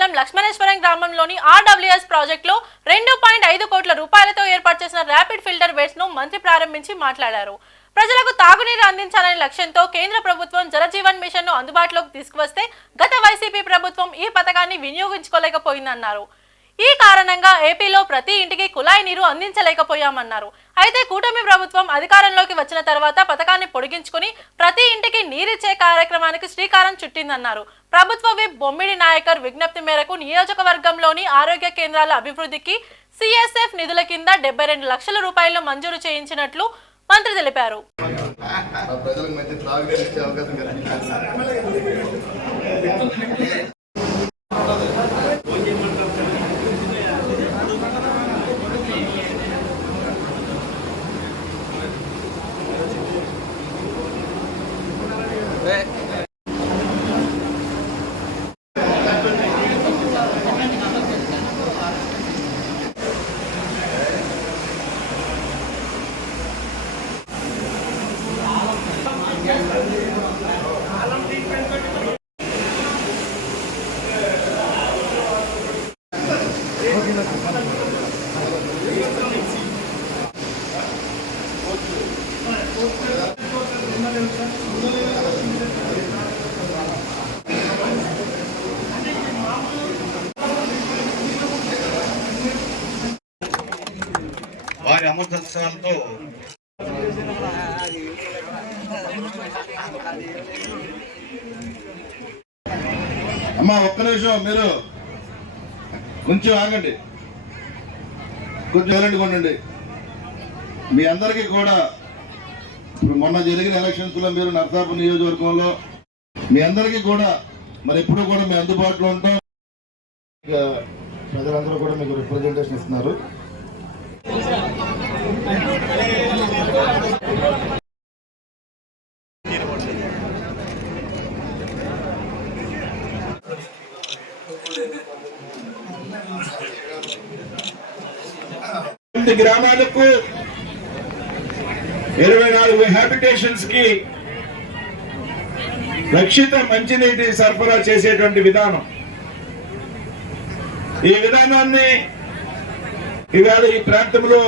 మండలం లక్ష్మణేశ్వరం గ్రామంలోని ఆర్డబ్ల్యూఎస్ ప్రాజెక్టులో 2.5 కోట్ల రూపాయలతో ఏర్పాటు చేసిన ర్యాపిడ్ ఫిల్టర్ బెడ్స్ ను మంత్రి ప్రారంభించి మాట్లాడారు. ప్రజలకు తాగునీరు అందించాలనే లక్ష్యంతో కేంద్ర ప్రభుత్వం జలజీవన్ మిషన్ ను అందుబాటులోకి తీసుకువస్తే గత వైసీపీ ప్రభుత్వం ఈ పథకాన్ని వినియోగించుకోలేకపోయిందన్నారు. ఈ కారణంగా ఏపీలో ప్రతి ఇంటికి కుళాయి నీరు అందించలేకపోయామన్నారు. అయితే కూటమి ప్రభుత్వం అధికారంలోకి వచ్చిన తర్వాత పథకాన్ని పొడిగించుకుని ప్రతి ఇంటికి నీరిచ్చే కార్యక్రమానికి శ్రీకారం చుట్టిందన్నారు. ప్రభుత్వ విప్ బొమ్మిడి నాయకర్ విజ్ఞప్తి మేరకు నియోజకవర్గంలోని ఆరోగ్య కేంద్రాల అభివృద్ధికి సిఎస్ఎఫ్ నిధుల కింద 72 లక్షల రూపాయలు మంజూరు చేయించినట్లు మంత్రి తెలిపారు. వారి అమృతత్వాలతో అమ్మా ఒక్క నిమిషం మీరు కొంచెం ఆగండి, కొంచెం ఎలాంటిగా ఉండండి. మీ అందరికీ కూడా ఇప్పుడు మొన్న జరిగిన ఎలక్షన్స్ లో మీరు నర్సాపూర్ నియోజకవర్గంలో మీ అందరికీ కూడా మరి ఎప్పుడు కూడా మీ అందుబాటులో ఉంటాం. ప్రజలందరూ కూడా మీకు రిప్రజెంటేషన్ ఇస్తున్నారు. గ్రామాలకు 24 హ్యాబిటేషన్స్ కి రక్షిత మంచినీటి సరఫరా చేసేటువంటి విధానం, ఈ విధానాన్ని ఇవాళ ఈ ప్రాంతంలో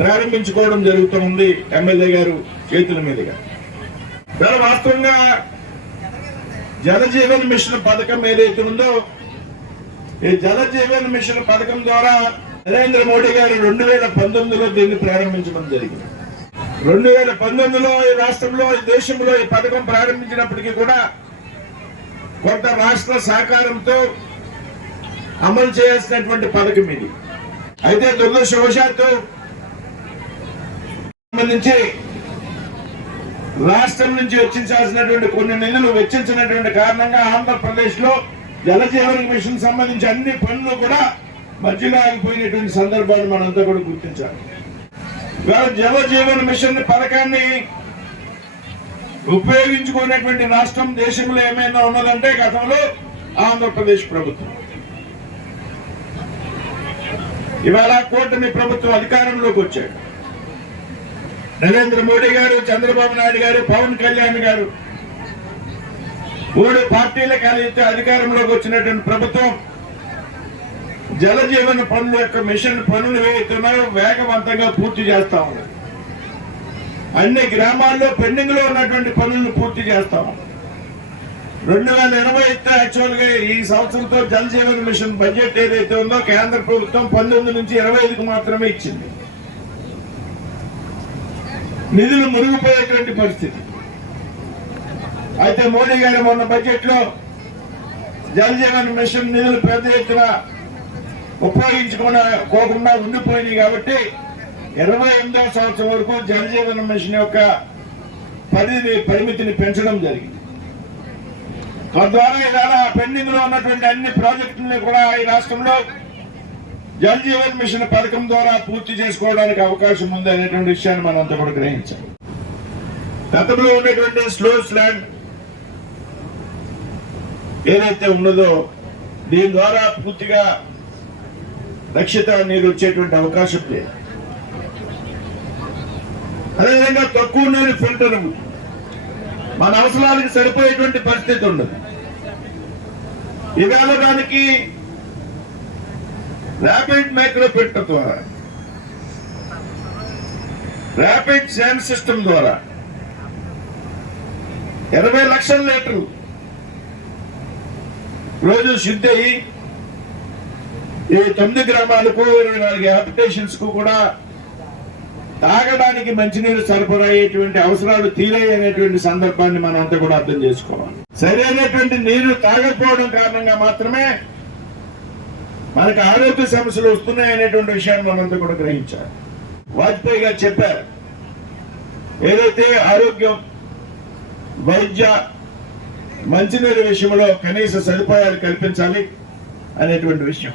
ప్రారంభించుకోవడం జరుగుతుంది ఎమ్మెల్యే గారు చేతుల మీదుగా. వాస్తవంగా జలజీవన్ మిషన్ పథకం ఏదైతే ఉందో, ఈ జలజీవన్ మిషన్ పథకం ద్వారా నరేంద్ర మోడీ గారు 2019లో దీన్ని ప్రారంభించడం జరిగింది. 2019లో ఈ రాష్ట్రంలో ఈ దేశంలో ఈ పథకం ప్రారంభించినప్పటికీ కూడా కొంత రాష్ట్ర సహకారంతో అమలు చేయాల్సినటువంటి పథకం ఇది. అయితే దురదృష్టవశాత్తు సంబంధించి రాష్ట్రం నుంచి వెచ్చించాల్సినటువంటి కొన్ని నిధులు వెచ్చించినటువంటి కారణంగా ఆంధ్రప్రదేశ్ లో జలజీవన్ మిషన్ సంబంధించి అన్ని పనులు కూడా మధ్యలో ఆగిపోయినటువంటి సందర్భాన్ని మనంతా కూడా గుర్తించాలి. ఇవాళ జలజీవన్ మిషన్ పథకాన్ని ఉపయోగించుకునేటువంటి రాష్ట్రం దేశంలో ఏమైనా ఉన్నదంటే గతంలో ఆంధ్రప్రదేశ్ ప్రభుత్వం. ఇవాళ కూటమి ప్రభుత్వం అధికారంలోకి వచ్చాడు. నరేంద్ర మోడీ గారు, చంద్రబాబు నాయుడు గారు, పవన్ కళ్యాణ్ గారు 3 పార్టీల కలిసి అధికారంలోకి వచ్చినటువంటి ప్రభుత్వం జలజీవన పనుల యొక్క మిషన్ పనులు వేస్తున్నారో వేగవంతంగా పూర్తి చేస్తా ఉన్నారు. అన్ని గ్రామాల్లో పెండింగ్ లో ఉన్నటువంటి పనులను పూర్తి చేస్తాం. 2020 యాక్చువల్ గా ఈ సంవత్సరంతో జలజీవన్ మిషన్ బడ్జెట్ ఏదైతే ఉందో కేంద్ర ప్రభుత్వం 19 నుంచి 25కు మాత్రమే ఇచ్చింది. నిధులు మురిగిపోయేటువంటి పరిస్థితి. అయితే మోడీ గారు మొన్న బడ్జెట్ లో జలజీవన్ మిషన్ నిధులు పెద్ద ఎత్తున ఉపయోగించుకోకుండా ఉండిపోయినాయి కాబట్టి 28వ సంవత్సరం వరకు జలజీవన్ మిషన్ యొక్క పరిమితిని పెంచడం జరిగింది. తద్వారా ఇవాళ పెండింగ్ లో ఉన్నటువంటి అన్ని ప్రాజెక్టులను కూడా ఈ రాష్ట్రంలో జలజీవన్ మిషన్ పథకం ద్వారా పూర్తి చేసుకోవడానికి అవకాశం ఉంది అనేటువంటి విషయాన్ని మనంతా కూడా గ్రహించాలి. గతంలో ఉన్నటువంటి స్లోస్ ల్యాండ్ ఏదైతే ఉన్నదో దీని ద్వారా పూర్తిగా రక్షిత నీరు వచ్చేటువంటి అవకాశం లేదు. అదేవిధంగా తక్కువ నీరు ఫిల్టర్ మన అవసరాలకు సరిపోయేటువంటి పరిస్థితి ఉండదు. ఇవాళ దానికి ర్యాపిడ్ మైక్రో ఫిల్టర్ ద్వారా, ర్యాపిడ్ శాండ్ సిస్టమ్ ద్వారా 20 లక్షల లీటర్లు రోజు శుద్ధి అయ్యి ఈ 9 గ్రామాలకు 24 హ్యాబిటేషన్స్ కు కూడా తాగడానికి మంచినీరు సరఫరా అయ్యేటువంటి అవసరాలు తీరయ్యేటువంటి సందర్భాన్ని మనం అంతా కూడా అర్థం చేసుకోవాలి. సరైనటువంటి నీరు తాగకపోవడం కారణంగా మాత్రమే మనకు ఆరోగ్య సమస్యలు వస్తున్నాయనేటువంటి విషయాన్ని మనంతా కూడా గ్రహించాలి. వాజ్పేయి గారు చెప్పారు, ఏదైతే ఆరోగ్యం, వైద్య, మంచినీరు విషయంలో కనీస సదుపాయాలు కల్పించాలి అనేటువంటి విషయం.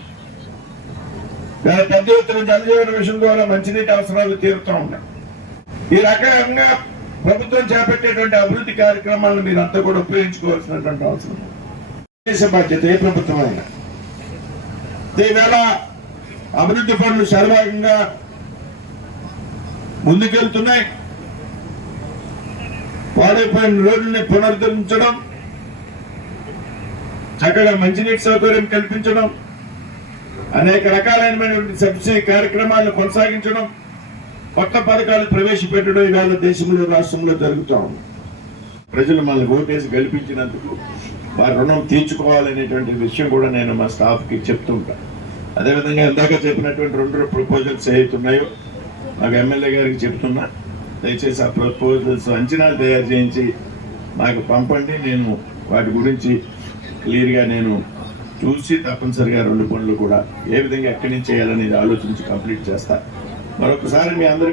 పెద్ద ఎత్తున జలజీవన విషయం ద్వారా మంచినీటి అవసరాలు తీరుతూ ఉన్నాయి. ఈ రకంగా ప్రభుత్వం చేపట్టేటువంటి అభివృద్ధి కార్యక్రమాలను మీరంతా కూడా ఉపయోగించుకోవాల్సినటువంటి అవసరం. దేశ బాధ్యత ఏ ప్రభుత్వం అయినా. ఈవేళ అభివృద్ధి పనులు సర్వాంగంగా ముందుకెళ్తున్నాయి. పాడైపోయిన రోడ్లని పునరుద్ధరించడం, చక్కగా మంచినీటి సౌకర్యం కల్పించడం, అనేక రకాలైనటువంటి సబ్సిడీ కార్యక్రమాలను కొనసాగించడం, కొత్త పథకాలు ప్రవేశపెట్టడం ఇవాళ దేశంలో, రాష్ట్రంలో జరుగుతూ ఉంది. ప్రజలు మనల్ని ఓటేసి గెలిపించినందుకు వారి రుణం తీర్చుకోవాలనేటువంటి విషయం కూడా నేను మా స్టాఫ్ కి చెప్తుంటాను. అదేవిధంగా ఇందాక చెప్పినటువంటి 2 ప్రపోజల్స్ ఏవైతున్నాయో నాకు ఎమ్మెల్యే గారికి చెప్తున్నా, దయచేసి ఆ ప్రపోజల్స్ అంచనాలు తయారు చేయించి నాకు పంపండి. నేను వాటి గురించి క్లియర్గా నేను చూసి తప్పనిసరిగా 2 పనులు కూడా ఏ విధంగా ఎక్కడి నుంచి చేయాలనేది ఆలోచించి కంప్లీట్ చేస్తా. మరొకసారి మీ అందరికీ